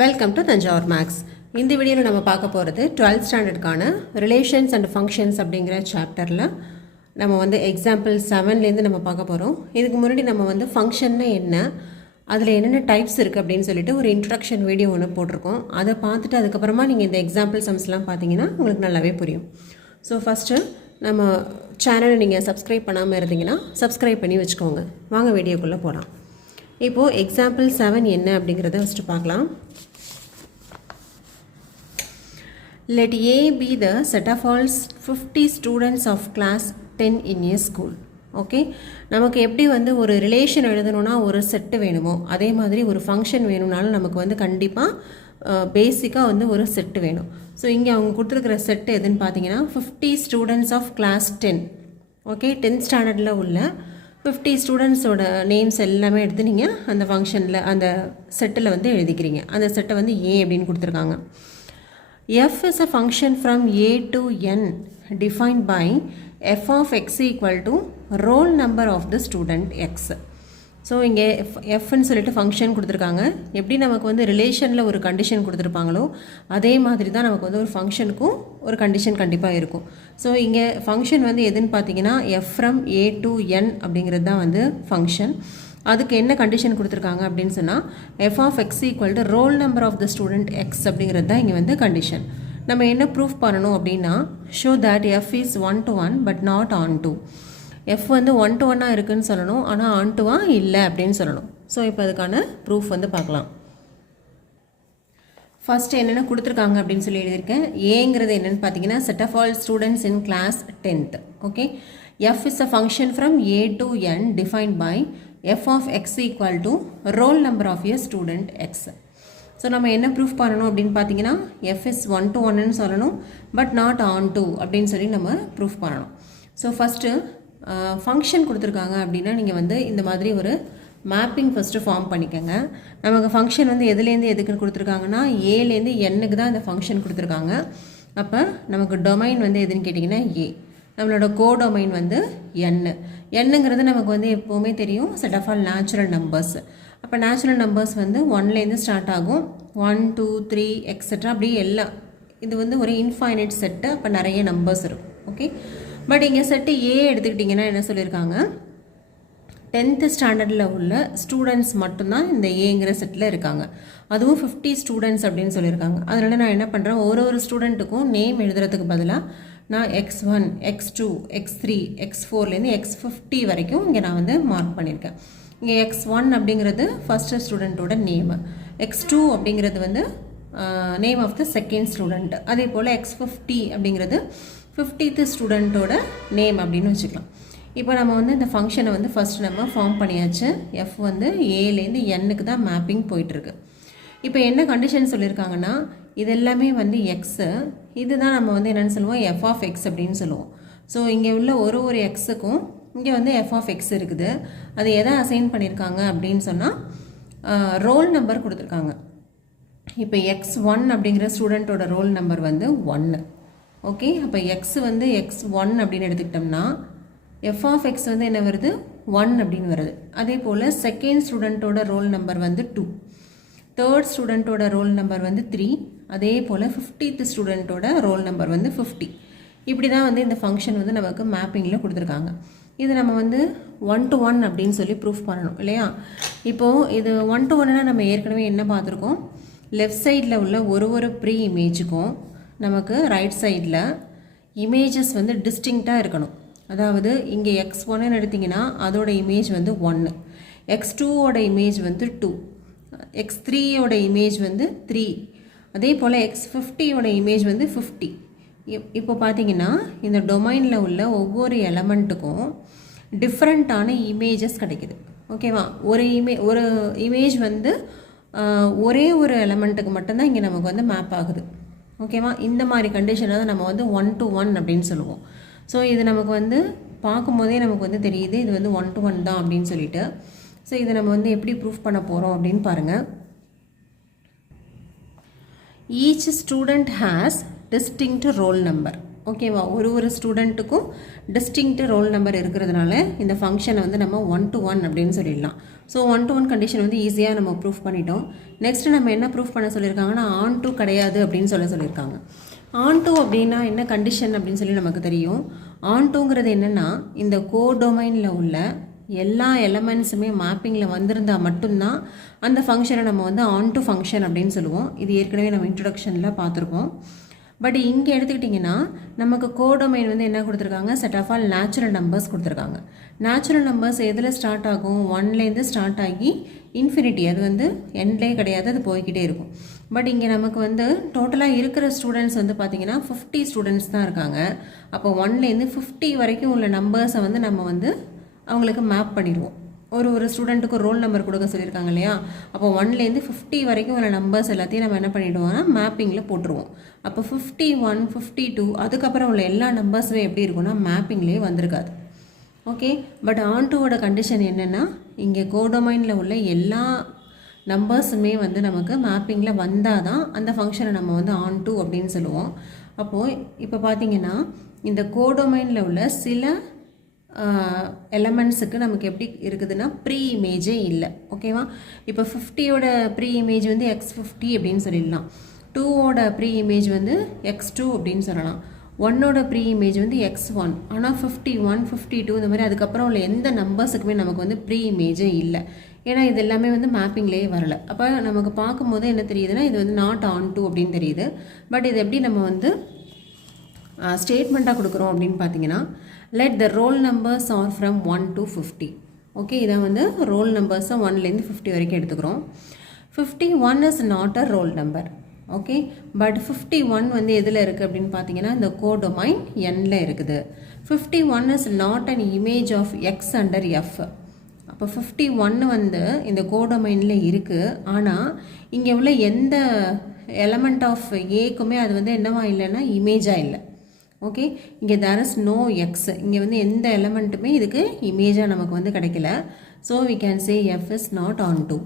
Welcome to Thanjavur maths. இந்த வீடியோவில் நம்ம பார்க்க போகிறது 12th ஸ்டாண்டர்டுக்கான ரிலேஷன்ஸ் அண்ட் ஃபங்க்ஷன்ஸ் அப்படிங்கிற சாப்டரில் நம்ம வந்து எக்ஸாம்பிள் 7லேருந்து நம்ம பார்க்க போகிறோம். இதுக்கு முன்னாடி நம்ம வந்து ஃபங்க்ஷன்னா என்ன, அதில் என்னென்ன டைப்ஸ் இருக்குது அப்படின்னு சொல்லிட்டு ஒரு இன்ட்ரடக்ஷன் வீடியோ ஒன்று போட்டிருக்கோம். அதை பார்த்துட்டு அதுக்கப்புறமா நீங்கள் இந்த எக்ஸாம்பிள் சம்ஸ்லாம் பார்த்தீங்கன்னா உங்களுக்கு நல்லாவே புரியும். ஸோ ஃபஸ்ட்டு நம்ம சேனலை நீங்கள் சப்ஸ்கிரைப் பண்ணாமல் இருந்தீங்கன்னா சப்ஸ்கிரைப் பண்ணி வச்சுக்கோங்க. வாங்க வீடியோக்குள்ளே போகலாம். இப்போது எக்ஸாம்பிள் 7 என்ன அப்படிங்கிறத ஃபஸ்ட்டு பார்க்கலாம். Let A be the set of all 50 students of class 10 in a school. Okay, நமக்கு எப்படி வந்து ஒரு ரிலேஷன் எழுதணும்னா ஒரு செட்டு வேணுமோ அதே மாதிரி ஒரு ஃபங்க்ஷன் வேணும்னாலும் நமக்கு வந்து கண்டிப்பாக பேசிக்காக வந்து ஒரு செட்டு வேணும். ஸோ இங்கே அவங்க கொடுத்துருக்குற செட்டு எதுன்னு பார்த்தீங்கன்னா 50 students of class 10. Okay, 10th ஸ்டாண்டர்டில் உள்ள 50 ஸ்டூடெண்ட்ஸோட நேம்ஸ் எல்லாமே எடுத்து நீங்கள் அந்த ஃபங்க்ஷனில் அந்த செட்டில் வந்து எழுதிக்கிறீங்க. அந்த செட்டை வந்து ஏ அப்படின்னு கொடுத்துருக்காங்க. F is a function from A to N defined by f of x equal to roll number of the student x. So இங்கே எஃப்னு சொல்லிட்டு ஃபங்க்ஷன் கொடுத்துருக்காங்க. எப்படி நமக்கு வந்து ரிலேஷனில் ஒரு கண்டிஷன் கொடுத்துருப்பாங்களோ அதே மாதிரி தான் நமக்கு வந்து ஒரு ஃபங்க்ஷனுக்கும் ஒரு கண்டிஷன் கண்டிப்பாக இருக்கும். ஸோ இங்கே ஃபங்க்ஷன் வந்து எதுன்னு பார்த்தீங்கன்னா எஃப் ஃப்ரம் ஏ டு என் அப்படிங்கிறது தான் வந்து ஃபங்க்ஷன். அதுக்கு என்ன கண்டிஷன் கொடுத்துருக்காங்க அப்படின்னு சொன்னால் f of X equal to roll number of the student x அப்படிங்கிறது தான் இங்கே வந்து கண்டிஷன். நம்ம என்ன ப்ரூஃப் பண்ணணும் அப்படின்னா show that f is 1-to-1 but not onto. F வந்து 1-to-1 இருக்குதுன்னு சொல்லணும், ஆனால் ஆன் டூவாக இல்லை அப்படின்னு சொல்லணும். ஸோ இப்போ அதுக்கான ப்ரூஃப் வந்து பார்க்கலாம். ஃபஸ்ட்டு என்னென்ன கொடுத்துருக்காங்க அப்படின்னு சொல்லி எழுதியிருக்கேன். ஏங்கிறது என்னென்னு பார்த்தீங்கன்னா set of all students in class 10th. Okay, f is a function from A to N defined by f of x equal to roll number of a student x. So நம்ம என்ன ப்ரூஃப் பண்ணணும் அப்படின்னு பார்த்தீங்கன்னா f is 1-to-1ன்னு சொல்லணும் but not on two அப்படின்னு சொல்லி நம்ம proof பண்ணணும். ஸோ ஃபஸ்ட்டு ஃபங்க்ஷன் கொடுத்துருக்காங்க அப்படின்னா நீங்கள் வந்து இந்த மாதிரி ஒரு மேப்பிங் ஃபஸ்ட்டு ஃபார்ம் பண்ணிக்கோங்க. நமக்கு ஃபங்க்ஷன் வந்து எதுலேருந்து எதுக்குன்னு கொடுத்துருக்காங்கன்னா ஏலேருந்து என்னுக்கு தான் இந்த ஃபங்க்ஷன் கொடுத்துருக்காங்க. அப்போ நமக்கு டொமைன் வந்து எதுன்னு கேட்டிங்கன்னா ஏ, நம்மளோட கோடொமைன் வந்து என்னுங்கிறது நமக்கு வந்து எப்போவுமே தெரியும் set of all natural numbers. அப்போ நேச்சுரல் நம்பர்ஸ் வந்து 1லேருந்து ஸ்டார்ட் ஆகும், 1, 2, 3 எக்ஸெட்ரா அப்படியே எல்லாம். இது வந்து ஒரு இன்ஃபைனைட் செட்டு, அப்போ நிறைய நம்பர்ஸ் இருக்கும். ஓகே, பட் இங்கே செட்டு ஏ எடுத்துக்கிட்டிங்கன்னா என்ன சொல்லியிருக்காங்க 10th ஸ்டாண்டர்டில் உள்ள ஸ்டூடெண்ட்ஸ் மட்டும்தான் இந்த ஏங்கிற செட்டில் இருக்காங்க. அதுவும் 50 ஸ்டூடெண்ட்ஸ் அப்படின்னு சொல்லியிருக்காங்க. அதனால் நான் என்ன பண்ணுறேன், ஒரு ஸ்டூடெண்ட்டுக்கும் நேம் எழுதுறதுக்கு பதிலாக நான் x1, x2, x3, x4லேருந்து x50 வரைக்கும் இங்கே நான் வந்து மார்க் பண்ணியிருக்கேன். இங்கே x1 அப்படிங்கிறது ஃபஸ்ட்டு ஸ்டூடெண்ட்டோட நேமு, x2 அப்படிங்கிறது வந்து name of the second student, அதே போல் x50 அப்படிங்கிறது 50th ஸ்டூடெண்ட்டோட நேம் அப்படின்னு வச்சுக்கலாம். இப்போ நம்ம வந்து இந்த ஃபங்க்ஷனை வந்து ஃபஸ்ட்டு நம்ம ஃபார்ம் பண்ணியாச்சு. எஃப் வந்து ஏலேருந்து என்னுக்கு தான் மேப்பிங் போயிட்டுருக்கு. இப்போ என்ன கண்டிஷன் சொல்லியிருக்காங்கன்னா இது எல்லாமே வந்து எக்ஸு, இதுதான் நம்ம வந்து என்னென்னு சொல்லுவோம் எஃப் ஆஃப் எக்ஸ் அப்படின்னு சொல்லுவோம். ஸோ இங்கே உள்ள ஒரு எக்ஸுக்கும் இங்கே வந்து எஃப் ஆஃப் எக்ஸ் இருக்குது. அது எதை அசைன் பண்ணியிருக்காங்க அப்படின்னு சொன்னால் ரோல் நம்பர் கொடுத்துருக்காங்க. இப்போ x1 அப்படிங்கிற ஸ்டூடெண்ட்டோட ரோல் நம்பர் வந்து 1. ஓகே, அப்போ எக்ஸ் வந்து x1 அப்படின்னு எடுத்துக்கிட்டோம்னா எஃப் ஆஃப் எக்ஸ் வந்து என்ன வருது 1 அப்படின்னு வருது. அதே போல் செகண்ட் ஸ்டூடெண்ட்டோட ரோல் நம்பர் வந்து 2, தேர்ட் ஸ்டூடெண்ட்டோட ரோல் நம்பர் வந்து 3, அதே போல் 50th ஸ்டூடெண்ட்டோட ரோல் நம்பர் வந்து 50. இப்படி தான் வந்து இந்த ஃபங்க்ஷன் வந்து நமக்கு மேப்பிங்கில் கொடுத்துருக்காங்க. இது நம்ம வந்து 1-to-1 அப்படின்னு சொல்லி ப்ரூஃப் பண்ணணும் இல்லையா. இப்போது இது 1-to-1னா நம்ம ஏற்கனவே என்ன பார்த்துருக்கோம், லெஃப்ட் சைடில் உள்ள ஒரு ப்ரீ இமேஜுக்கும் நமக்கு ரைட் சைடில் இமேஜஸ் வந்து டிஸ்டிங்க்டாக இருக்கணும். அதாவது இங்கே x1ன்னு எடுத்திங்கன்னா அதோட இமேஜ் வந்து 1, x2ஓட இமேஜ் வந்து 2, x3யோட இமேஜ் வந்து 3, அதே போல் x50யோட இமேஜ் வந்து 50. இப்போ பார்த்தீங்கன்னா இந்த டொமைனில் உள்ள ஒவ்வொரு எலமெண்ட்டுக்கும் டிஃப்ரெண்ட்டான இமேஜஸ் கிடைக்குது. ஓகேவா, ஒரு இமேஜ் வந்து ஒரே ஒரு எலமெண்ட்டுக்கு மட்டும்தான் இங்கே நமக்கு வந்து மேப் ஆகுது. ஓகேவா, இந்த மாதிரி கண்டிஷனை தான் நம்ம வந்து 1-to-1 அப்படின்னு சொல்லுவோம். ஸோ இது நமக்கு வந்து பார்க்கும்போதே நமக்கு வந்து தெரியுது இது வந்து 1-to-1 தான் அப்படின்னு சொல்லிட்டு. ஸோ இதை நம்ம வந்து எப்படி ப்ரூஃப் பண்ண போகிறோம் அப்படின்னு பாருங்கள். Each student has distinct roll number. ஓகேவா? ஒரு ஸ்டூடெண்ட்டுக்கும் டிஸ்டிங்க்ட் ரோல் நம்பர் இருக்கிறதுனால இந்த ஃபங்க்ஷனை வந்து நம்ம 1-to-1 அப்படின்னு சொல்லிடலாம். ஸோ 1-to-1 கண்டிஷன் வந்து ஈஸியாக நம்ம ப்ரூஃப் பண்ணிட்டோம். நெக்ஸ்ட் நம்ம என்ன ப்ரூஃப் பண்ண சொல்லியிருக்காங்கன்னா ஆன் டூ கிடையாது அப்படின்னு சொல்லியிருக்காங்க. ஆன் டூ அப்படின்னா என்ன கண்டிஷன் அப்படின்னு சொல்லி நமக்கு தெரியும். ஆன் டூங்கிறது என்னென்னா இந்த கோடொமைனில் உள்ள எல்லா எலமெண்ட்ஸுமே மேப்பிங்கில் வந்திருந்தால் மட்டும்தான் அந்த ஃபங்க்ஷனை நம்ம வந்து ஆன் டு ஃபங்க்ஷன் அப்படின்னு சொல்லுவோம். இது ஏற்கனவே நம்ம இன்ட்ரொடக்ஷனில் பார்த்துருக்கோம். பட் இங்கே எடுத்துக்கிட்டிங்கன்னா நமக்கு கோடொமைன் வந்து என்ன கொடுத்துருக்காங்க, set of all natural numbers கொடுத்துருக்காங்க. நேச்சுரல் நம்பர்ஸ் எதில் ஸ்டார்ட் ஆகும், 1லேருந்து ஸ்டார்ட் ஆகி இன்ஃபினிட்டி, அது வந்து எண்ட்லேயே கிடையாது, அது போய்கிட்டே இருக்கும். பட் இங்கே நமக்கு வந்து டோட்டலாக இருக்கிற ஸ்டூடெண்ட்ஸ் வந்து பார்த்திங்கன்னா 50 ஸ்டூடெண்ட்ஸ் தான் இருக்காங்க. அப்போ 1லேருந்து 50 வரைக்கும் உள்ள நம்பர்ஸை வந்து நம்ம வந்து அவங்களுக்கு மேப் பண்ணிடுவோம். ஒரு ஸ்டூடெண்ட்டுக்கு ரோல் நம்பர் கொடுக்க சொல்லியிருக்காங்க இல்லையா? அப்போ 1லேருந்து 50 வரைக்கும் உள்ள நம்பர்ஸ் எல்லாத்தையும் நம்ம என்ன பண்ணிவிடுவோம்னா மேப்பிங்கில் போட்டுருவோம். அப்போ 51, 52 அதுக்கப்புறம் உள்ள எல்லா நம்பர்ஸுமே எப்படி இருக்கும்னா மேப்பிங்லேயே வந்திருக்காது. ஓகே, பட் ஆன் டூவோட கண்டிஷன் என்னென்னா இங்கே கோடொமைனில் உள்ள எல்லா நம்பர்ஸுமே வந்து நமக்கு மேப்பிங்கில் வந்தால் தான் அந்த ஃபங்க்ஷனை நம்ம வந்து ஆன் டூ அப்படின்னு சொல்லுவோம். அப்போது இப்போ பார்த்திங்கன்னா இந்த கோடொமைனில் உள்ள சில எலமெண்ட்ஸுக்கு நமக்கு எப்படி இருக்குதுன்னா ப்ரீ இமேஜே இல்லை. ஓகேவா? இப்போ 50யோட ப்ரீ இமேஜ் வந்து x50 அப்படின்னு சொல்லிடலாம். 2ஓட ப்ரீ இமேஜ் வந்து x2 அப்படின்னு சொல்லலாம். 1ஓட ப்ரீ இமேஜ் வந்து x1. ஆனால் 51, 52 இந்த மாதிரி அதுக்கப்புறம் உள்ள எந்த நம்பர்ஸுக்குமே நமக்கு வந்து ப்ரீ இமேஜே இல்லை. ஏன்னா இது எல்லாமே வந்து மேப்பிங்லேயே வரலை. அப்போ நமக்கு பார்க்கும்போது என்ன தெரியுதுன்னா இது வந்து நாட் ஆன் டூ அப்படின்னு தெரியுது. பட் இது எப்படி நம்ம வந்து ஸ்டேட்மெண்ட்டாக கொடுக்குறோம் அப்படின்னு பார்த்தீங்கன்னா let the roll numbers are from 1 to 50. Okay, இதை வந்து ரோல் நம்பர்ஸை 1லேருந்து 50 வரைக்கும் எடுத்துக்கிறோம். 51 is not a roll number. Okay, but 51 வந்து எதில் இருக்குது அப்படின்னு பார்த்தீங்கன்னா இந்த கோடொமைன் Nல இருக்குது. 51 is not an image of X under F. அப்போ 51 வந்து இந்த கோடொமைனில் இருக்குது. ஆனால் இங்கே உள்ள எந்த எலமெண்ட் ஆஃப் ஏக்குமே அது வந்து என்னவா இல்லைன்னா இமேஜாக இல்லை. ஓகே, இங்கே there is no x. இங்கே வந்து எந்த எலமெண்ட்டுமே இதுக்கு இமேஜாக நமக்கு வந்து கிடைக்கல. So we can say f is not on 2.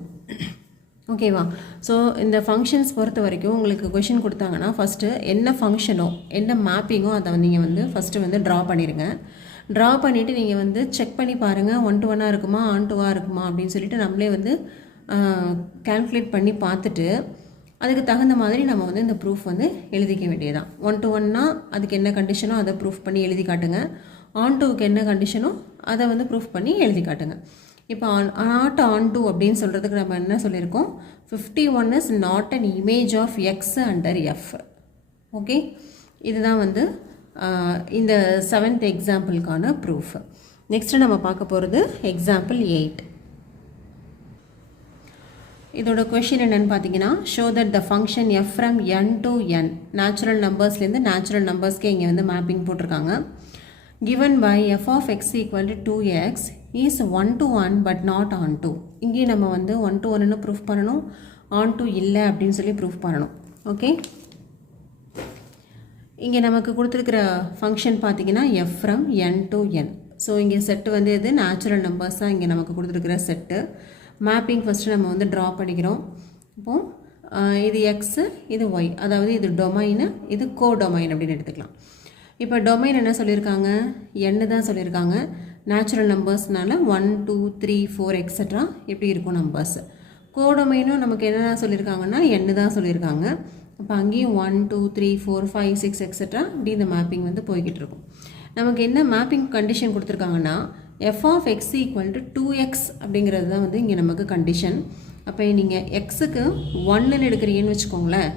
ஓகேவா? ஸோ இந்த ஃபங்க்ஷன்ஸ் பொறுத்த வரைக்கும் உங்களுக்கு கொஷின் கொடுத்தாங்கன்னா ஃபஸ்ட்டு என்ன ஃபங்க்ஷனோ என்ன மேப்பிங்கோ அதை நீங்கள் வந்து ஃபஸ்ட்டு வந்து ட்ரா பண்ணிடுங்க. ட்ரா பண்ணிவிட்டு நீங்கள் வந்து செக் பண்ணி பாருங்கள் 1-to-1 இருக்குமா ஆன் டூவாக இருக்குமா அப்படின்னு சொல்லிட்டு நம்மளே வந்து கால்குலேட் பண்ணி பார்த்துட்டு அதுக்கு தகுந்த மாதிரி நம்ம வந்து இந்த ப்ரூஃப் வந்து எழுதிக்க வேண்டியதான். 1-to-1னா அதுக்கு என்ன கண்டிஷனோ அதை ப்ரூஃப் பண்ணி எழுதி காட்டுங்க. ஆன் டூவுக்கு என்ன கண்டிஷனோ அதை வந்து ப்ரூஃப் பண்ணி எழுதி காட்டுங்க. இப்போ நாட் ஆன் டூ அப்படின்னு சொல்கிறதுக்கு நம்ம என்ன சொல்லியிருக்கோம், 51 is not an image of x under f. Okay, இதுதான் வந்து இந்த 7th எக்ஸாம்பிளுக்கான ப்ரூஃப். நெக்ஸ்ட்டு நம்ம பார்க்க போகிறது எக்ஸாம்பிள் 8. இதோட கொஷின் என்னன்னு பார்த்தீங்கன்னா show that the function F from n to n natural நம்பர்ஸ்லேருந்து நேச்சுரல் நம்பர்ஸ்க்கே இங்கே வந்து மேப்பிங் போட்டிருக்காங்க. given by f of x equal to 2x is 1-to-1 but not on 2. இங்கேயும் நம்ம வந்து 1-to-1ன்னு ப்ரூஃப் பண்ணணும், ஆன் டூ இல்லை அப்படின்னு சொல்லி ப்ரூஃப் பண்ணணும். ஓகே, இங்கே நமக்கு கொடுத்துருக்கிற ஃபங்க்ஷன் பார்த்தீங்கன்னா F from n to n. So இங்கே செட்டு வந்து இது நேச்சுரல் நம்பர்ஸ் தான் இங்கே நமக்கு கொடுத்துருக்கிற செட்டு. மேப்பிங் ஃபஸ்ட்டு நம்ம வந்து ட்ரா பண்ணிக்கிறோம். இப்போது இது எக்ஸு இது ஒய், அதாவது இது டொமைனு இது கோடொமைன் அப்படின்னு எடுத்துக்கலாம். இப்போ டொமைன் என்ன சொல்லியிருக்காங்க, n தான் சொல்லியிருக்காங்க. நேச்சுரல் நம்பர்ஸ்னால 1, 2, 3, 4 எக்ஸட்ரா எப்படி இருக்கும் நம்பர்ஸ். கோடொமைனும் நமக்கு என்ன சொல்லியிருக்காங்கன்னா n தான் சொல்லியிருக்காங்க. அப்போ அங்கேயும் 1, 2, 3, 4, 5, 6 எக்ஸட்ரா இப்படி இந்த மேப்பிங் வந்து போய்கிட்டு இருக்கும். நமக்கு என்ன மேப்பிங் கண்டிஷன் கொடுத்துருக்காங்கன்னா f of x equal to 2x அப்படிங்கிறது தான் வந்து இங்கே நமக்கு கண்டிஷன். அப்போ நீங்கள் எக்ஸுக்கு 1ன்னு எடுக்கிறீங்கன்னு வச்சுக்கோங்களேன்,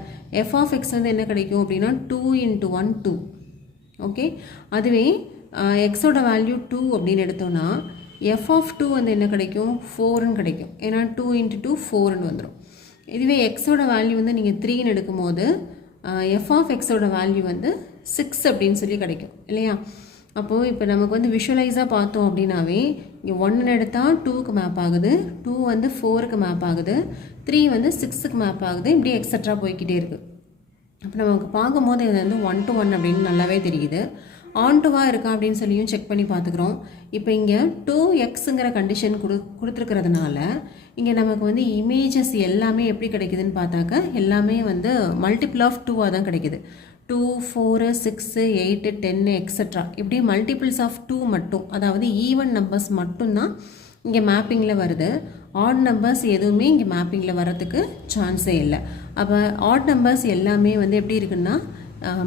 f of x வந்து என்ன கிடைக்கும் அப்படின்னா 2 × 1 2. ஓகே, அதுவே எக்ஸோட வேல்யூ 2 அப்படின்னு எடுத்தோன்னா f of 2 வந்து என்ன கிடைக்கும் 4ன்னு கிடைக்கும். ஏன்னா 2 × 2 4ன்னு வந்துடும். இதுவே எக்ஸோட வேல்யூ வந்து நீங்கள் 3ன்னு எடுக்கும்போது f of xோட வேல்யூ வந்து 6 அப்படின்னு சொல்லி கிடைக்கும் இல்லையா? அப்போது இப்போ நமக்கு வந்து விஷுவலைஸாக பார்த்தோம் அப்படின்னாவே இங்கே 1ன்னு எடுத்தால் 2க்கு மேப் ஆகுது, 2 வந்து 4க்கு மேப் ஆகுது, 3 வந்து 6க்கு மேப் ஆகுது, இப்படி எக்ஸட்ரா போய்கிட்டே இருக்குது. அப்போ நமக்கு பார்க்கும்போது இது வந்து 1-to-1 அப்படின்னு நல்லாவே தெரியுது. ஆன் டூவாக இருக்கா அப்படின்னு சொல்லியும் செக் பண்ணி பார்த்துக்குறோம். இப்போ இங்கே 2xங்கிற கண்டிஷன் கொடுத்துருக்கிறதுனால இங்கே நமக்கு வந்து இமேஜஸ் எல்லாமே எப்படி கிடைக்குதுன்னு பார்த்தாக்க எல்லாமே வந்து மல்டிபிள் ஆஃப் 2ஆக தான் கிடைக்குது. 2, 4, 6, 8, 10 எக்ஸெட்ரா இப்படி மல்டிபிள்ஸ் ஆஃப் 2 மட்டும், அதாவது ஈவன் நம்பர்ஸ் மட்டும்தான் இங்கே மேப்பிங்கில் வருது. ஆட் நம்பர்ஸ் எதுவுமே இங்கே மேப்பிங்கில் வர்றதுக்கு சான்ஸே இல்லை. அப்போ ஆட் நம்பர்ஸ் எல்லாமே வந்து எப்படி இருக்குன்னா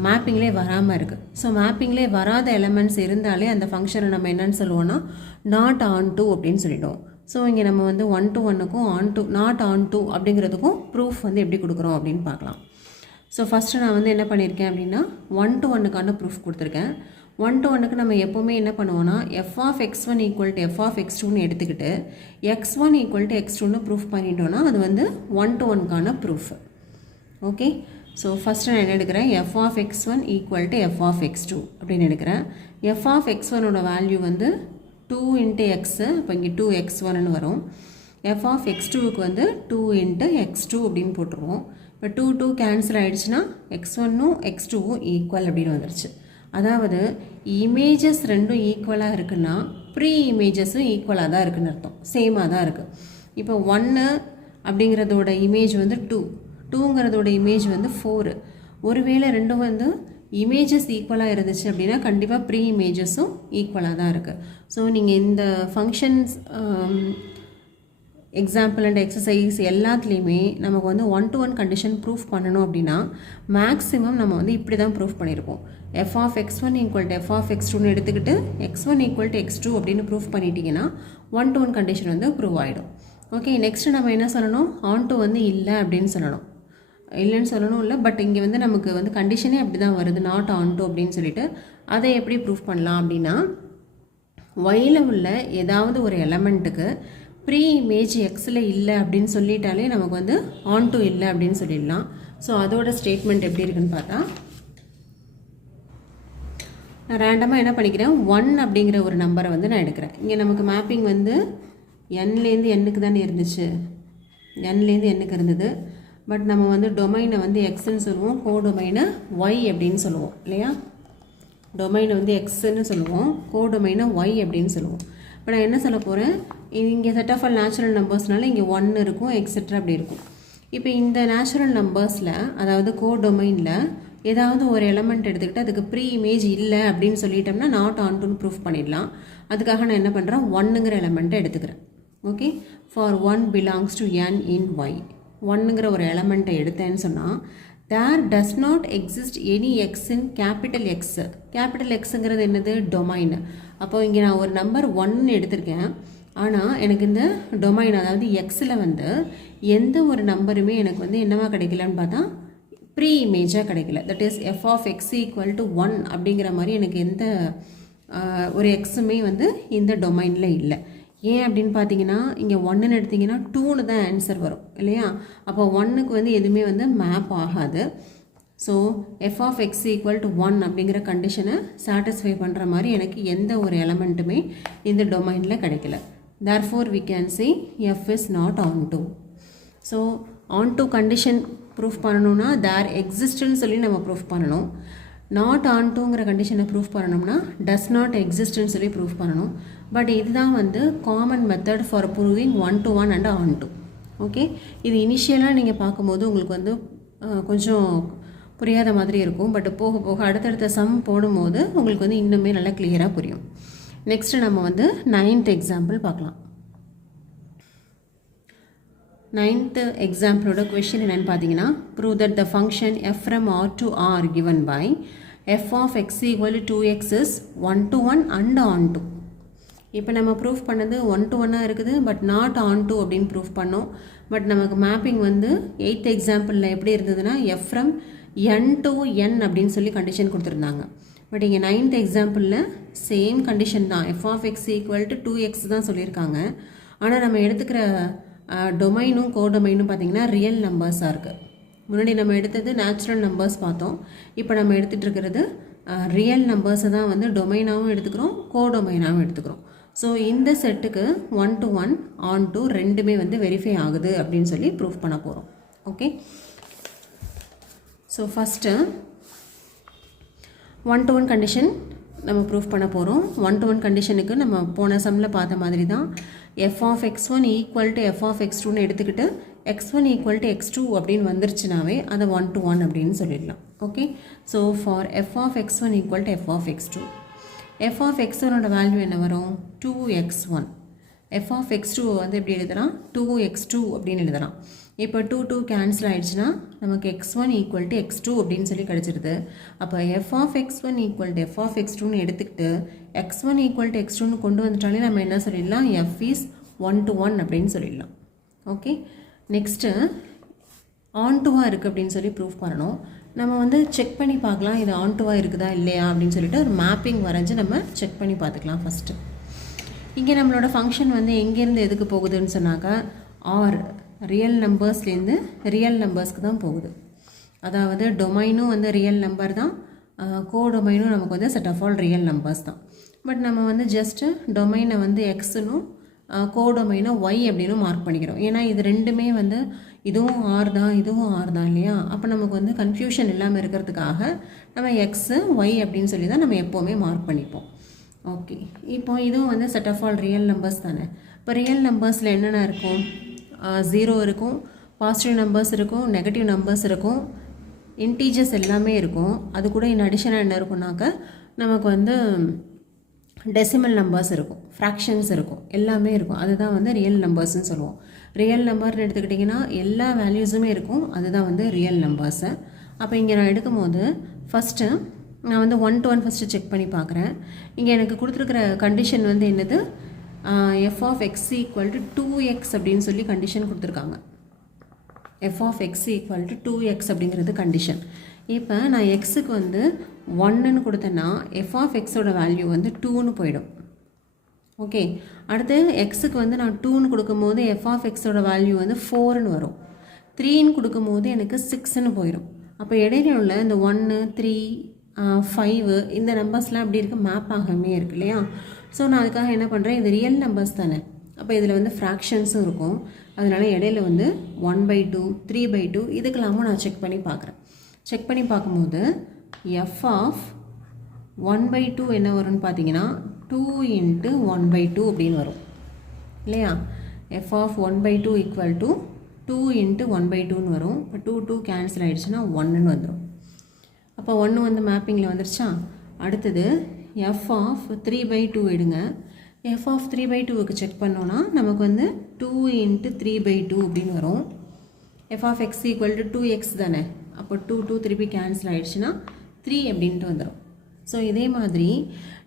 மேப்பிங்லே வராமல் இருக்குது. ஸோ மேப்பிங்லே வராத எலமெண்ட்ஸ் இருந்தாலே அந்த ஃபங்க்ஷனை நம்ம என்னன்னு சொல்லுவோம்னா நாட் ஆன் டூ அப்படின்னு சொல்லிவிடுவோம். ஸோ இங்கே நம்ம வந்து 1 to 1க்கும் onto not onto அப்படிங்கிறதுக்கும் ப்ரூஃப் வந்து எப்படி கொடுக்குறோம் அப்படின்னு பார்க்கலாம். ஸோ ஃபஸ்ட்டு நான் வந்து என்ன பண்ணியிருக்கேன் அப்படின்னா 1 to 1க்கான ப்ரூஃப் கொடுத்துருக்கேன். 1 to 1க்கு நம்ம எப்போவுமே என்ன பண்ணுவோம்னா f of x1 equal to f of x2ன்னு எடுத்துக்கிட்டு x1 equal to x2ன்னு ப்ரூஃப் பண்ணிட்டோன்னா அது வந்து 1 to 1க்கான ப்ரூஃப். ஓகே, ஸோ ஃபஸ்ட்டு நான் என்ன எடுக்கிறேன், f of x1 equal to f of x2 அப்படின்னு எடுக்கிறேன். f of x1ஓட வேல்யூ வந்து 2 into x, இப்போ இங்கே 2x1ன்னு வரும். f of x2க்கு வந்து 2 into x2 அப்படின்னு போட்டுருவோம். இப்போ 2 2 கேன்சல் ஆகிடுச்சுன்னா x1ம் x2வும் ஈக்குவல் அப்படின்னு வந்துருச்சு. அதாவது இமேஜஸ் ரெண்டும் ஈக்குவலாக இருக்குன்னா ப்ரீ இமேஜஸும் ஈக்குவலாக தான் இருக்குன்னு அர்த்தம், சேமாக தான் இருக்குது. இப்போ 1 அப்படிங்கிறதோட இமேஜ் வந்து 2, 2ங்கிறதோட இமேஜ் வந்து 4. ஒருவேளை ரெண்டும் வந்து இமேஜஸ் ஈக்குவலாக இருந்துச்சு அப்படின்னா கண்டிப்பாக ப்ரீ இமேஜஸும் ஈக்குவலாக தான் இருக்குது. ஸோ நீங்கள் இந்த ஃபங்க்ஷன்ஸ் எக்ஸாம்பிள் அண்ட் எக்ஸசைஸ் எல்லாத்துலேயுமே நமக்கு வந்து 1 to 1 கண்டிஷன் ப்ரூஃப் பண்ணணும் அப்படின்னா மேக்ஸிமம் நம்ம வந்து இப்படி தான் ப்ரூஃப் பண்ணியிருப்போம். f of x1 equal to f of x2ன்னு எடுத்துக்கிட்டு x1 equal to x2 அப்படின்னு ப்ரூஃப் பண்ணிட்டீங்கன்னா 1 to 1 கண்டிஷன் வந்து ப்ரூவ் ஆகிடும். ஓகே, நெக்ஸ்ட்டு நம்ம என்ன சொல்லணும், ஆன் டூ வந்து இல்லை அப்படின்னு சொல்லணும். இல்லைன்னு சொல்லணும் இல்லை, பட் இங்கே வந்து நமக்கு வந்து கண்டிஷனே அப்படி தான் வருது, நாட் ஆன் டூ அப்படின்னு சொல்லிட்டு அதை எப்படி ப்ரூஃப் பண்ணலாம் அப்படின்னா ஒயில் உள்ள ஏதாவது ஒரு எலமெண்ட்டுக்கு ப்ரீ இமேஜ் எக்ஸில் இல்லை அப்படின்னு சொல்லிட்டாலே நமக்கு வந்து ஆன் டூ இல்லை அப்படின்னு சொல்லிடலாம். ஸோ அதோட ஸ்டேட்மெண்ட் எப்படி இருக்குன்னு பார்த்தா நான் ரேண்டமாக என்ன பண்ணிக்கிறேன், 1 அப்படிங்கிற ஒரு நம்பரை வந்து நான் எடுக்கிறேன். இங்கே நமக்கு மேப்பிங் வந்து n-லேருந்து n-க்கு தானே இருந்துச்சு, n-லேருந்து n-க்கு இருந்தது. பட் நம்ம வந்து டொமைனை வந்து எக்ஸ்ன்னு சொல்லுவோம், கோடொமைனை ஒய் அப்படின்னு சொல்லுவோம் இல்லையா. டொமைனை வந்து எக்ஸ்ன்னு சொல்லுவோம், கோடொமைனை ஒய் அப்படின்னு சொல்லுவோம். இப்போ நான் என்ன சொல்ல போகிறேன், இங்கே செட் ஆஃப் ஆல் நேச்சுரல் நம்பர்ஸ்னால இங்கே 1 இருக்கும், எக்ஸெட்ரா அப்படி இருக்கும். இப்போ இந்த நேச்சுரல் நம்பர்ஸில் அதாவது கோடொமைனில் ஏதாவது ஒரு எலமெண்ட் எடுத்துக்கிட்டு அதுக்கு ப்ரீ இமேஜ் இல்லை அப்படின்னு சொல்லிட்டோம்னா நாட் ஆன் டூன்னு ப்ரூஃப் பண்ணிடலாம். அதுக்காக நான் என்ன பண்ணுறேன், 1ங்கிற எலமெண்ட்டை எடுத்துக்கிறேன். Okay, for 1 belongs to n in y, 1ங்கிற ஒரு எலமெண்ட்டை எடுத்தேன்னு சொன்னால் there does not exist any X in capital X. Capital எக்ஸுங்கிறது என்னது, டொமைன். அப்போ இங்கே நான் ஒரு நம்பர் 1ன்னு எடுத்திருக்கேன், ஆனால் எனக்கு இந்த டொமைன் அதாவது எக்ஸில் வந்து எந்த ஒரு நம்பருமே எனக்கு வந்து என்னவா கிடைக்கலன்னு பார்த்தா ப்ரீ இமேஜாக கிடைக்கல. That is f of x equal to 1 அப்படிங்கிற மாதிரி எனக்கு எந்த ஒரு எக்ஸுமே வந்து இந்த டொமைனில் இல்லை. ஏன் அப்படின்னு பார்த்தீங்கன்னா இங்கே 1ன்னு எடுத்திங்கன்னா 2ன்னு தான் ஆன்சர் வரும் இல்லையா. அப்போ 1க்கு வந்து எதுவுமே வந்து மேப் ஆகாது. So f of x equal to 1 அப்படிங்கிற கண்டிஷனை சாட்டிஸ்ஃபை பண்ணுற மாதிரி எனக்கு எந்த ஒரு எலமெண்ட்டுமே இந்த டொமைனில் கிடைக்கல. therefore we can say f is not onto. So onto condition proof பண்ணணும்னா தேர் எக்ஸிஸ்ட்னு சொல்லி நம்ம ப்ரூஃப் பண்ணணும். நாட் ஆன்டூங்கிற கண்டிஷனை ப்ரூஃப் பண்ணணும்னா டஸ் நாட் எக்ஸிஸ்ட்னு சொல்லி ப்ரூஃப் பண்ணணும். பட் இதுதான் வந்து common method for proving 1 to 1 and onto. Okay, இது இனிஷியலாக நீங்கள் பார்க்கும்போது உங்களுக்கு வந்து கொஞ்சம் புரியாத மாதிரி இருக்கும். பட் போக போக அடுத்தடுத்த சம் போடும்போது உங்களுக்கு வந்து இன்னுமே நல்லா கிளியராக புரியும். நெக்ஸ்ட்டு நம்ம வந்து 9th எக்ஸாம்பிள் பார்க்கலாம். 9th எக்ஸாம்பிளோட கொஷின் என்னென்னு பார்த்தீங்கன்னா prove that the function f from r to r given by f of x equal to 2x is 1 to 1 and on to. இப்போ நம்ம ப்ரூஃப் பண்ணது 1 to 1 இருக்குது, பட் நாட் ஆன் டூ அப்படின்னு proof பண்ணோம். But நமக்கு mapping வந்து 8th எக்ஸாம்பிளில் எப்படி இருந்ததுன்னா f from n to n அப்படின்னு சொல்லி கண்டிஷன் கொடுத்துருந்தாங்க. பட் இங்கே 9th எக்ஸாம்பிளில் சேம் கண்டிஷன் தான், f of x equal to 2x தான் சொல்லியிருக்காங்க. ஆனால் நம்ம எடுத்துக்கிற டொமைனும் கோடொமைனும் பார்த்திங்கன்னா ரியல் நம்பர்ஸாக இருக்குது. முன்னாடி நம்ம எடுத்தது நேச்சுரல் நம்பர்ஸ் பார்த்தோம், இப்போ நம்ம எடுத்துகிட்டு இருக்கிறது ரியல் நம்பர்ஸை தான் வந்து டொமைனாகவும் எடுத்துக்கிறோம், கோடொமைனாகவும் எடுத்துக்கிறோம். ஸோ இந்த செட்டுக்கு 1 to 1 ஆன் டூ ரெண்டுமே வந்து வெரிஃபை ஆகுது அப்படின்னு சொல்லி ப்ரூஃப் பண்ண போகிறோம். Okay, so first 1 to 1 condition நம்ம ப்ரூஃப் பண்ண போகிறோம். 1 to 1 கண்டிஷனுக்கு நம்ம போன சம்மில் பார்த்த மாதிரி தான் f of x1 equal to f of x2ன்னு எடுத்துக்கிட்டு x1 equal to x2 அப்படின்னு வந்துருச்சுனாவே அதை 1 to 1 அப்படின்னு சொல்லிடலாம். Okay, so for f of x1 equal to f of x2, f of x1ஓட வேல்யூ என்ன வரும்? 2x1. f of x2 வந்து எப்படி எழுதலாம்? 2x2 அப்படின்னு எழுதலாம். இப்போ 2 கேன்சல் ஆயிடுச்சுன்னா நமக்கு x1 equal to x2 அப்படின்னு சொல்லி கிடச்சிருது. அப்போ f of x1 equal to f of x2ன்னு எடுத்துக்கிட்டு x1 equal to x2ன்னு கொண்டு வந்துட்டாலே நம்ம என்ன சொல்லிடலாம்? f is 1 to 1 அப்படின்னு சொல்லிடலாம். ஓகே, நெக்ஸ்ட்டு ஆன்டுவாக இருக்குது அப்படின்னு சொல்லி ப்ரூஃப் பண்ணணும். நம்ம வந்து செக் பண்ணி பார்க்கலாம் இது ஆன்டுவாக இருக்குதா இல்லையா அப்படின்னு சொல்லிட்டு ஒரு மேப்பிங் வரைஞ்சி நம்ம செக் பண்ணி பார்த்துக்கலாம். ஃபஸ்ட்டு இங்கே நம்மளோட ஃபங்க்ஷன் வந்து எங்கேருந்து எதுக்கு போகுதுன்னு சொன்னாக்கா ஆர் ரியல் நம்பர்ஸ்லேருந்து ரியல் நம்பர்ஸ்க்கு தான் போகுது. அதாவது டொமைனும் வந்து ரியல் நம்பர் தான், கோடொமைனும் நமக்கு வந்து set of all real numbers தான். பட் நம்ம வந்து ஜஸ்ட்டு டொமைனை வந்து எக்ஸுனும் கோடொமைனை ஒய் அப்படின்னு மார்க் பண்ணிக்கிறோம். ஏன்னா இது ரெண்டுமே வந்து இதுவும் ஆர் தான் இதுவும் ஆர் தான் இல்லையா? அப்போ நமக்கு வந்து கன்ஃபியூஷன் இல்லாமல் இருக்கிறதுக்காக நம்ம எக்ஸு ஒய் அப்படின்னு சொல்லி தான் நம்ம எப்போவுமே மார்க் பண்ணிப்போம். ஓகே, இப்போ இதுவும் வந்து set of all real numbers தானே. இப்போ ரியல் நம்பர்ஸில் என்னென்ன இருக்கும்? 0 இருக்கும், பாசிட்டிவ் நம்பர்ஸ் இருக்கும், நெகட்டிவ் நம்பர்ஸ் இருக்கும், இன்டீஜர்ஸ் எல்லாமே இருக்கும். அது கூட இன் அடிஷனாக என்ன இருக்கும்னாக்க நமக்கு வந்து டெசிமல் நம்பர்ஸ் இருக்கும், ஃப்ராக்ஷன்ஸ் இருக்கும், எல்லாமே இருக்கும். அதுதான் வந்து ரியல் நம்பர்ஸ்ன்னு சொல்லுவோம். ரியல் நம்பர்னு எடுத்துக்கிட்டிங்கன்னா எல்லா வேல்யூஸுமே இருக்கும், அதுதான் வந்து ரியல் நம்பர்ஸு. அப்போ இங்கே நான் எடுக்கும்போது ஃபஸ்ட்டு நான் வந்து 1 to 1 ஃபஸ்ட்டு செக் பண்ணி பார்க்குறேன். இங்கே எனக்கு கொடுத்துருக்குற கண்டிஷன் வந்து என்னது? f of x equal to 2x அப்படின்னு சொல்லி கண்டிஷன் கொடுத்துருக்காங்க. f of x equal to 2x அப்படிங்கிறது கண்டிஷன். இப்போ நான் எக்ஸுக்கு வந்து 1ன்னு கொடுத்தேன்னா f of xோட வேல்யூ வந்து 2ன்னு போயிடும். ஓகே, அடுத்து எக்ஸுக்கு வந்து நான் 2ன்னு கொடுக்கும்போது f of xோட வேல்யூ வந்து 4ன்னு வரும். 3ன்னு கொடுக்கும்போது எனக்கு 6ன்னு போயிடும். அப்போ இடையில உள்ள இந்த 1 3 5 இந்த நம்பர்ஸ்லாம் எப்படி இருக்குது? மேப் ஆகாமே இருக்கு இல்லையா? ஸோ நான் அதுக்காக என்ன பண்ணுறேன், இது ரியல் நம்பர்ஸ் தானே, அப்போ இதில் வந்து ஃப்ராக்ஷன்ஸும் இருக்கும். அதனால் இடையில வந்து 1/2 3/2 இதுக்கெல்லாமும் நான் செக் பண்ணி பார்க்குறேன். செக் பண்ணி பார்க்கும்போது f of 1/2 என்ன வரும்னு பார்த்தீங்கன்னா 2 × 1/2 அப்படின்னு வரும் இல்லையா? f of 1/2 equal to 2 × 1/2ன்னு வரும். இப்போ 2 கேன்சல் ஆகிடுச்சுன்னா 1ன்னு வந்துடும். அப்போ 1 வந்து மேப்பிங்கில் வந்துருச்சா? அடுத்தது f of 3/2 எடுங்க. f of 3/2க்கு செக் பண்ணோன்னா நமக்கு வந்து 2 × 3/2 அப்படின்னு வரும். f of x equal to 2x தானே, அப்போ 2 திருப்பி கேன்சல் ஆகிடுச்சுன்னா 3 அப்படின்ட்டு வந்துடும். ஸோ இதே மாதிரி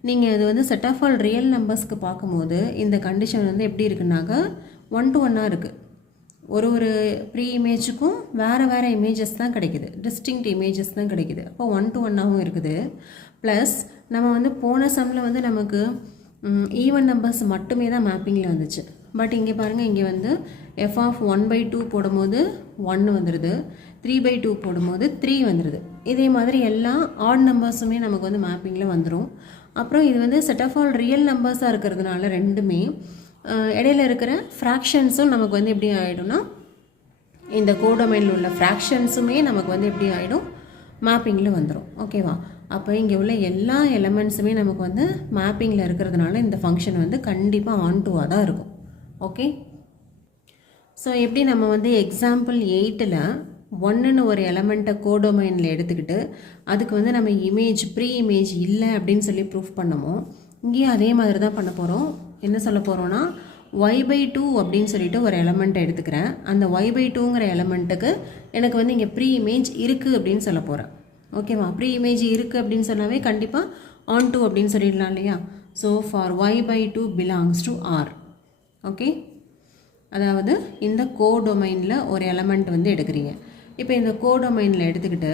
நீங்கள் இது வந்து செட் ஆஃப் ஆல் ரியல் நம்பர்ஸ்க்கு பார்க்கும்போது இந்த கண்டிஷன் வந்து எப்படி இருக்குன்னாக்கா 1 to 1 இருக்குது. ஒரு ப்ரீ இமேஜுக்கும் வேறு இமேஜஸ் தான் கிடைக்குது, டிஸ்டிங்க்ட் இமேஜஸ் தான் கிடைக்குது. அப்போ 1 to 1ஆகவும் இருக்குது. ப்ளஸ் நம்ம வந்து போன சம்மில் வந்து நமக்கு ஈவன் நம்பர்ஸ் மட்டுமே தான் மேப்பிங்கில் வந்துச்சு. பட் இங்கே பாருங்கள், இங்கே வந்து f of 1/2 போடும்போது 1 வந்துடுது, 3/2 போடும்போது 3 வந்துடுது. இதே மாதிரி எல்லா ஆட் நம்பர்ஸுமே நமக்கு வந்து மேப்பிங்கில் வந்துடும். அப்புறம் இது வந்து செட் ஆஃப் ஆல் ரியல் நம்பர்ஸாக இருக்கிறதுனால ரெண்டுமே இடையில இருக்கிற ஃப்ராக்ஷன்ஸும் நமக்கு வந்து எப்படி ஆகிடும்னா இந்த கோடொமைனில் உள்ள ஃப்ராக்ஷன்ஸுமே நமக்கு வந்து எப்படி ஆகிடும்? மேப்பிங்கில் வந்துடும். ஓகேவா? அப்போ இங்கே உள்ள எல்லா எலமெண்ட்ஸுமே நமக்கு வந்து மேப்பிங்கில் இருக்கிறதுனால இந்த ஃபங்க்ஷன் வந்து கண்டிப்பாக ஆன்டுவாக தான் இருக்கும். ஓகே, ஸோ எப்படி நம்ம வந்து எக்ஸாம்பிள் 8ல் 1ன்னு ஒரு எலமெண்ட்டை கோடொமைனில் எடுத்துக்கிட்டு அதுக்கு வந்து நம்ம இமேஜ் ப்ரீ இமேஜ் இல்லை அப்படின்னு சொல்லி ப்ரூஃப் பண்ணமோ, இங்கேயும் அதே மாதிரி தான் பண்ண போகிறோம். என்ன சொல்ல போகிறோன்னா y/2 அப்படின்னு சொல்லிட்டு ஒரு எலமெண்ட்டை எடுத்துக்கிறேன். அந்த y/2ங்கிற எலமெண்ட்டுக்கு எனக்கு வந்து இங்கே ப்ரீ இமேஜ் இருக்குது அப்படின்னு சொல்ல போகிறேன். ஓகேவா? ப்ரீ இமேஜ் இருக்குது அப்படின்னு சொன்னாவே கண்டிப்பாக ஆன்2 அப்படின்னு சொல்லிடலாம் இல்லையா? So for y/2 belongs to R. Okay, அதாவது இந்த கோடொமைனில் ஒரு எலமெண்ட் வந்து எடுக்கிறீங்க. இப்போ இந்த கோடொமைனில் எடுத்துக்கிட்டு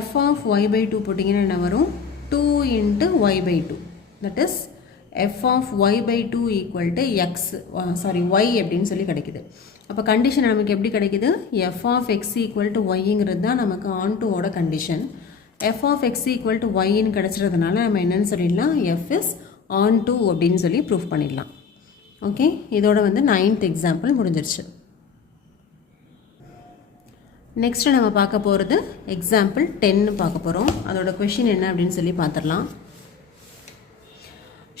f of y/2 போட்டிங்கன்னா என்ன வரும்? 2 × y/2. That is f of y/2 equal to x, y அப்படின்னு சொல்லி கிடைக்குது. அப்போ கண்டிஷன் நமக்கு எப்படி கிடைக்குது? f of x equal to yங்கிறது தான் நமக்கு ஆன்2ஓட கண்டிஷன். f of x equal to yன்னு கிடச்சிறதுனால நம்ம என்னென்னு சொல்லிடலாம்? f is on2 அப்படின்னு சொல்லி ப்ரூஃப் பண்ணிடலாம். ஓகே, இதோட வந்து 9th எக்ஸாம்பிள் முடிஞ்சிருச்சு. நெக்ஸ்ட்டு நம்ம பார்க்க போகிறது எக்ஸாம்பிள் 10 பார்க்க போகிறோம். அதோட கொஷின் என்ன அப்படின்னு சொல்லி பார்த்துடலாம்.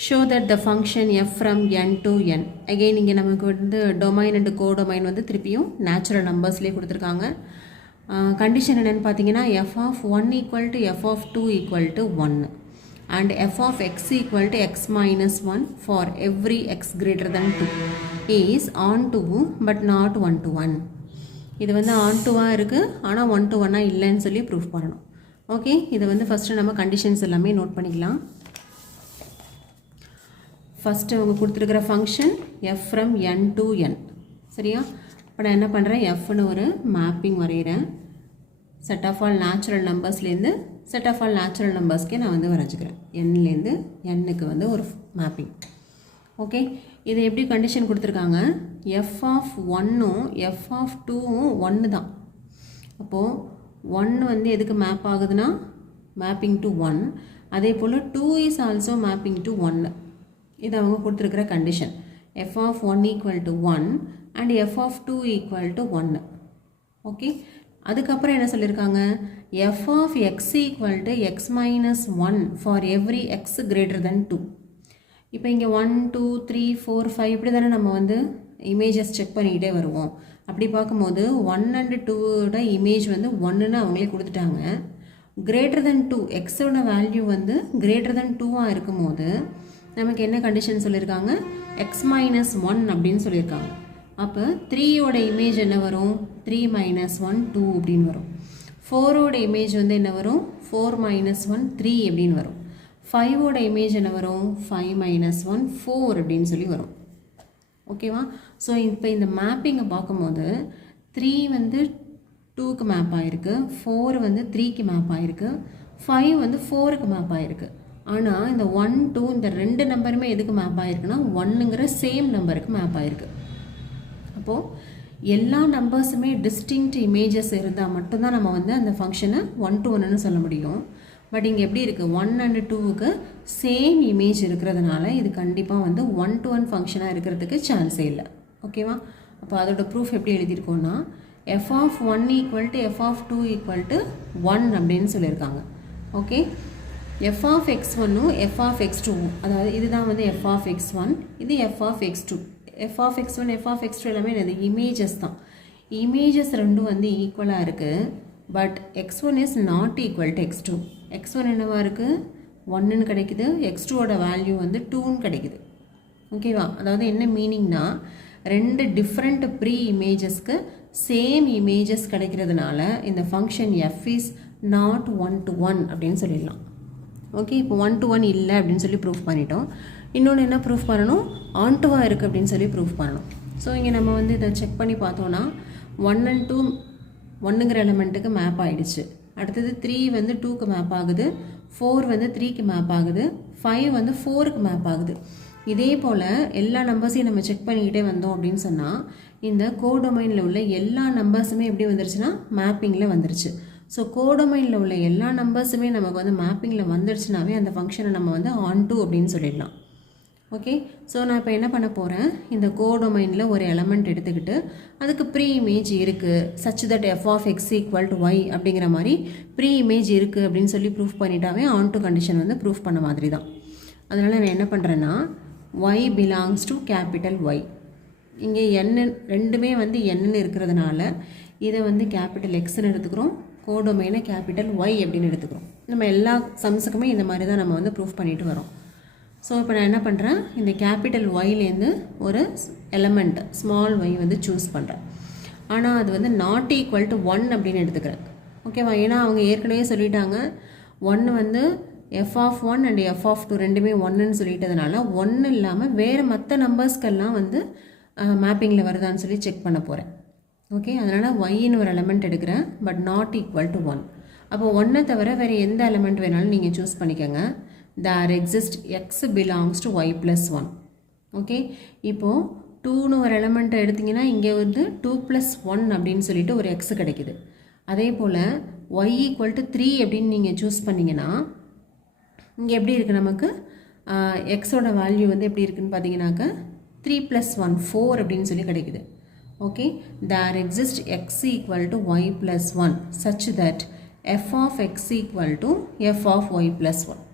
show that the function f from n to n. again இங்கே நமக்கு வந்து டொமைன் அண்ட் கோடொமைன் வந்து திருப்பியும் நேச்சுரல் நம்பர்ஸ்லேயே கொடுத்துருக்காங்க. கண்டிஷன் என்னென்னு பார்த்தீங்கன்னா f of 1 equal to f of 2 equal to 1 and f of x equal to x minus 1 for every x greater than 2 is on to but not 1 to 1. இது வந்து on டுவாக இருக்குது ஆனால் 1 to 1 இல்லைன்னு சொல்லி proof பண்ணணும். Okay, இதை வந்து first நம்ம கண்டிஷன்ஸ் எல்லாமே நோட் பண்ணிக்கலாம். ஃபஸ்ட்டு அவங்க கொடுத்துருக்கிற function f from n to n. சரியா? இப்போ நான் என்ன பண்ணுறேன், fன்னு ஒரு மேப்பிங் வரைகிறேன். செட் ஆஃப் ஆல் நேச்சுரல் நம்பர்ஸ்லேருந்து செட் ஆஃப் ஆல் நேச்சுரல் நம்பர்ஸ்க்கே நான் வந்து வரைஞ்சிக்கிறேன். என்லேருந்து என்னுக்கு வந்து ஒரு மேப்பிங். ஓகே, இது எப்படி கண்டிஷன் கொடுத்துருக்காங்க, f ஆஃப் 1ம் f ஆஃப் 2ம் 1 தான். அப்போது 1 வந்து எதுக்கு மேப் ஆகுதுன்னா மேப்பிங் டு 1. அதே போல் 2 இஸ் ஆல்சோ மேப்பிங் டு 1. இது அவங்க கொடுத்துருக்கிற condition. f of 1 equal to 1 and f of 2 equal to 1. Okay, அதுக்கப்புறம் என்ன சொல்லியிருக்காங்க, f of x equal to x minus 1 for every x greater than 2. இப்போ இங்கே 1 2 3 4 5 இப்படி தானே நம்ம வந்து இமேஜஸ் செக் பண்ணிக்கிட்டே வருவோம். அப்படி பார்க்கும்போது 1 அண்ட் 2ஓட இமேஜ் வந்து 1ன்னு அவங்களே கொடுத்துட்டாங்க. கிரேட்டர் தென் 2 எக்ஸோட வேல்யூ வந்து கிரேட்டர் தென் 2ஆக இருக்கும்போது நமக்கு என்ன கண்டிஷன் சொல்லியிருக்காங்க, x மைனஸ் 1 அப்படின்னு சொல்லியிருக்காங்க. அப்போ 3ஓட இமேஜ் என்ன வரும், 3 மைனஸ் 1 2 அப்படின்னு வரும். 4ஓட இமேஜ் வந்து என்ன வரும், 4 மைனஸ் 1 3 அப்படின்னு வரும். 5ஓட இமேஜ் என்ன வரும், 5 மைனஸ் 1 4 அப்படின்னு சொல்லி வரும். ஓகேவா? ஸோ இப்போ இந்த மேப்பிங்கை பார்க்கும்போது 3 வந்து 2க்கு மேப் ஆகிருக்கு, 4 வந்து 3க்கு மேப் ஆகிருக்கு, 5 வந்து 4க்கு மேப் ஆகிருக்கு. ஆனால் இந்த 1 2 இந்த ரெண்டு நம்பருமே எதுக்கு மேப் ஆகிருக்குன்னா 1ங்கிற சேம் நம்பருக்கு மேப் ஆகிருக்கு. அப்போது எல்லா நம்பர்ஸுமே டிஸ்டிங்க்ட் இமேஜஸ் இருந்தால் மட்டும்தான் நம்ம வந்து அந்த ஃபங்க்ஷனை 1 to 1ன்னு சொல்ல முடியும். பட் இங்கே எப்படி இருக்குது, 1 and 2க்கு சேம் இமேஜ் இருக்கிறதுனால இது கண்டிப்பாக வந்து 1 to 1 ஃபங்க்ஷனாக இருக்கிறதுக்கு சான்ஸே இல்லை. ஓகேவா? அப்போ அதோட ப்ரூஃப் எப்படி எழுதியிருக்கோன்னா f of 1 equal to f of 2 equal to 1 அப்படின்னு சொல்லியிருக்காங்க. ஓகே, f ஆஃப் x1ம் f ஆஃப் x2ம், அதாவது இதுதான் வந்து f ஆஃப் x1, இது f of x2. f of x1 f of x2 எல்லாமே என்னது, இமேஜஸ் தான். இமேஜஸ் ரெண்டும் வந்து ஈக்குவலாக இருக்குது. But x1 is not equal to x2. x1 என்னவாக இருக்குது, 1ன்னு கிடைக்குது, x2ஓட வேல்யூ வந்து 2ன்னு கிடைக்குது. ஓகேவா? அதாவது என்ன மீனிங்னா ரெண்டு டிஃப்ரெண்ட் ப்ரீ இமேஜஸ்க்கு சேம் இமேஜஸ் கிடைக்கிறதுனால இந்த function f is not 1 to 1 அப்படின்னு சொல்லிடலாம். ஓகே, இப்போ 1 to 1 இல்லை அப்படின்னு சொல்லி ப்ரூஃப் பண்ணிட்டோம். இன்னொன்று என்ன ப்ரூஃப் பண்ணணும், ஆன் டுவாக இருக்குது அப்படின்னு சொல்லி ப்ரூஃப் பண்ணணும். ஸோ இங்கே நம்ம வந்து இதை செக் பண்ணி பார்த்தோன்னா 1 and 2 1ங்கிற எலமெண்ட்டுக்கு மேப் ஆகிடுச்சு. அடுத்தது 3 வந்து 2க்கு மேப் ஆகுது, 4 வந்து 3க்கு மேப் ஆகுது, 5 வந்து 4க்கு மேப் ஆகுது. இதே போல் எல்லா நம்பர்ஸையும் நம்ம செக் பண்ணிக்கிட்டே வந்தோம் அப்படின்னு சொன்னால் இந்த கோடொமைனில் உள்ள எல்லா நம்பர்ஸுமே எப்படி வந்துருச்சுன்னா மேப்பிங்கில் வந்துருச்சு. ஸோ கோடொமைனில் உள்ள எல்லா நம்பர்ஸுமே நமக்கு வந்து மேப்பிங்கில் வந்துருச்சுனாவே அந்த ஃபங்க்ஷனை நம்ம வந்து ஆன் டு அப்படின்னு சொல்லிடலாம். ஓகே, ஸோ நான் இப்போ என்ன பண்ண போகிறேன், இந்த கோடொமைனில் ஒரு எலமெண்ட் எடுத்துக்கிட்டு அதுக்கு ப்ரீ இமேஜ் இருக்குது such that f of X equal to y அப்படிங்கிற மாதிரி ப்ரீ இமேஜ் இருக்குது அப்படின்னு சொல்லி ப்ரூஃப் பண்ணிட்டாவே ஆன் டு கண்டிஷன் வந்து ப்ரூஃப் பண்ண மாதிரி தான். அதனால் நான் என்ன பண்ணுறேன்னா y belongs to capital Y. இங்கே n ரெண்டுமே வந்து என்னன்னு இருக்கிறதுனால இதை வந்து கேபிட்டல் எக்ஸ்ன்னு எடுத்துக்கிறோம், கோடொமைனை கேபிட்டல் Y அப்படின்னு எடுத்துக்கிறோம். நம்ம எல்லா சம்ஸுக்குமே இந்த மாதிரி தான் நம்ம வந்து ப்ரூஃப் பண்ணிட்டு வரோம். ஸோ இப்போ நான் என்ன பண்ணுறேன், இந்த கேபிட்டல் ஒய்லேருந்து ஒரு எலமெண்ட் ஸ்மால் y வந்து சூஸ் பண்ணுறேன். ஆனால் அது வந்து நாட் ஈக்குவல் டு 1 அப்படின்னு எடுத்துக்கிறேன். ஓகேவா? ஏன்னா அவங்க ஏற்கனவே சொல்லிட்டாங்க 1 வந்து f of 1 and f of 2 ரெண்டுமே 1ன்னு சொல்லிட்டதுனால 1 இல்லாமல் வேறு மற்ற நம்பர்ஸ்க்கெல்லாம் வந்து மேப்பிங்கில் வருதான்னு சொல்லி செக் பண்ண போகிறேன். ஓகே, அதனால் ஒய்ன்னு ஒரு எலமெண்ட் எடுக்கிறேன் பட் நாட் ஈக்குவல் டு 1. அப்போ 1 தவிர வேறு எந்த எலமெண்ட் வேணாலும் நீங்கள் சூஸ் பண்ணிக்கோங்க. there exist x belongs to y plus 1. Okay, இப்போது 2ன்னு ஒரு எலமெண்ட்டை எடுத்திங்கன்னா இங்கே வந்து 2 + 1 அப்படின்னு சொல்லிட்டு ஒரு x கிடைக்குது. அதே போல் y ஈக்குவல் டு 3 அப்படின்னு நீங்கள் சூஸ் பண்ணிங்கன்னா இங்கே எப்படி இருக்குது, நமக்கு எக்ஸோட வேல்யூ வந்து எப்படி இருக்குதுன்னு பார்த்தீங்கன்னாக்கா 3 + 1 4 அப்படின்னு சொல்லி கிடைக்குது. Okay, there exist x equal to y plus 1 such that f of x equal to f of y plus 1.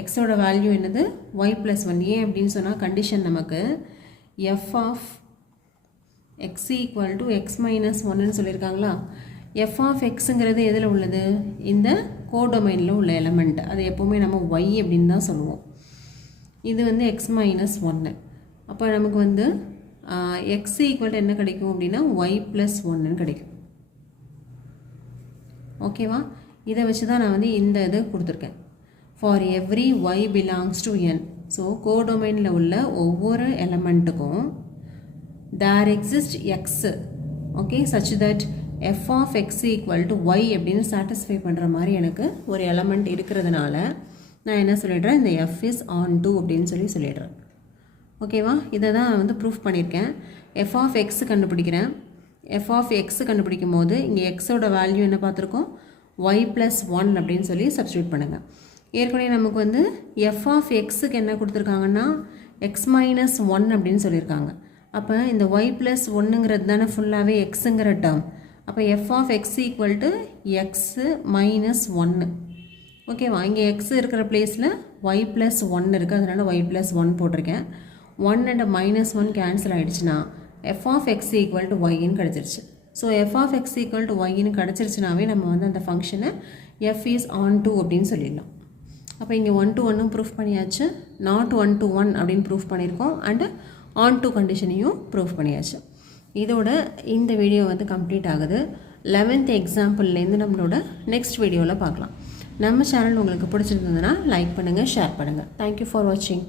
எக்ஸோட வேல்யூ என்னது ஒய் ப்ளஸ் ஒன். ஏன் அப்படின்னு சொன்னால் கண்டிஷன் நமக்கு f of X equal to x minus ஒன்னு சொல்லியிருக்காங்களா. F of எக்ஸுங்கிறது எதில் உள்ளது, இந்த கோடொமைனில் உள்ள எலமெண்ட். அது எப்போவுமே நம்ம ஒய் அப்படின்னு தான் சொல்லுவோம். இது வந்து எக்ஸ் மைனஸ் ஒன்று. அப்போ நமக்கு வந்து எக்ஸ் ஈக்குவல் என்ன கிடைக்கும் அப்படின்னா ஒய் ப்ளஸ் ஒன்னு கிடைக்கும். ஓகேவா, இதை வச்சு தான் நான் வந்து இந்த இது கொடுத்துருக்கேன். For every Y belongs to N. So கோடொமைனில் உள்ள ஒவ்வொரு எலமெண்ட்டுக்கும் there exists x, okay, such that f of x equal to y அப்படின்னு satisfy பண்ணுற மாதிரி எனக்கு ஒரு எலமெண்ட் இருக்கிறதுனால நான் என்ன சொல்லிடுறேன், இந்த f is on 2 அப்படின்னு சொல்லிடுறேன். ஓகேவா, இதை தான் வந்து ப்ரூஃப் பண்ணியிருக்கேன். f of x கண்டுபிடிக்கிறேன். f of x கண்டுபிடிக்கும் போது இங்கே எக்ஸோட வேல்யூ என்ன பார்த்துருக்கோம், y plus 1 அப்படின்னு சொல்லி சப்ஸ்டியூட் பண்ணுங்கள். ஏற்கனவே நமக்கு வந்து f of xக்கு என்ன கொடுத்துருக்காங்கன்னா x minus 1 அப்படின்னு சொல்லியிருக்காங்க. அப்போ இந்த y ப்ளஸ் ஒன்றுங்கிறது தானே ஃபுல்லாகவே எக்ஸுங்கிற டேர்ம். அப்போ f of X equal to x minus ஒன்று. ஓகேவா, இங்கே எக்ஸ் இருக்கிற பிளேஸில் ஒய் ப்ளஸ் ஒன்று இருக்குது, அதனால் ஒய் ப்ளஸ் ஒன் போட்டிருக்கேன். 1 அண்ட் மைனஸ் 1 கேன்சல் ஆகிடுச்சுன்னா F of X equal to ஒய்ன்னு கிடச்சிருச்சு. So F of X equal to ஒய்ன்னு கிடச்சிருச்சுனாவே நம்ம வந்து அந்த ஃபங்க்ஷனை எஃப் இஸ் ஆன் 2 அப்படின்னு சொல்லிடலாம். அப்போ இங்கே 1 to 1 ப்ரூஃப் பண்ணியாச்சு, நாட் 1 to 1 அப்படின்னு ப்ரூஃப் பண்ணியிருக்கோம், அண்டு ஆன் டூ கண்டிஷனையும் ப்ரூஃப் பண்ணியாச்சு. இதோட இந்த வீடியோ வந்து கம்ப்ளீட் ஆகுது. 11th எக்ஸாம்பிள்லேருந்து நம்மளோட நெக்ஸ்ட் வீடியோவில் பார்க்கலாம். நம்ம சேனல் உங்களுக்கு பிடிச்சிருந்ததுன்னா லைக் பண்ணுங்கள், ஷேர் பண்ணுங்கள். தேங்க்யூ ஃபார் வாட்சிங்.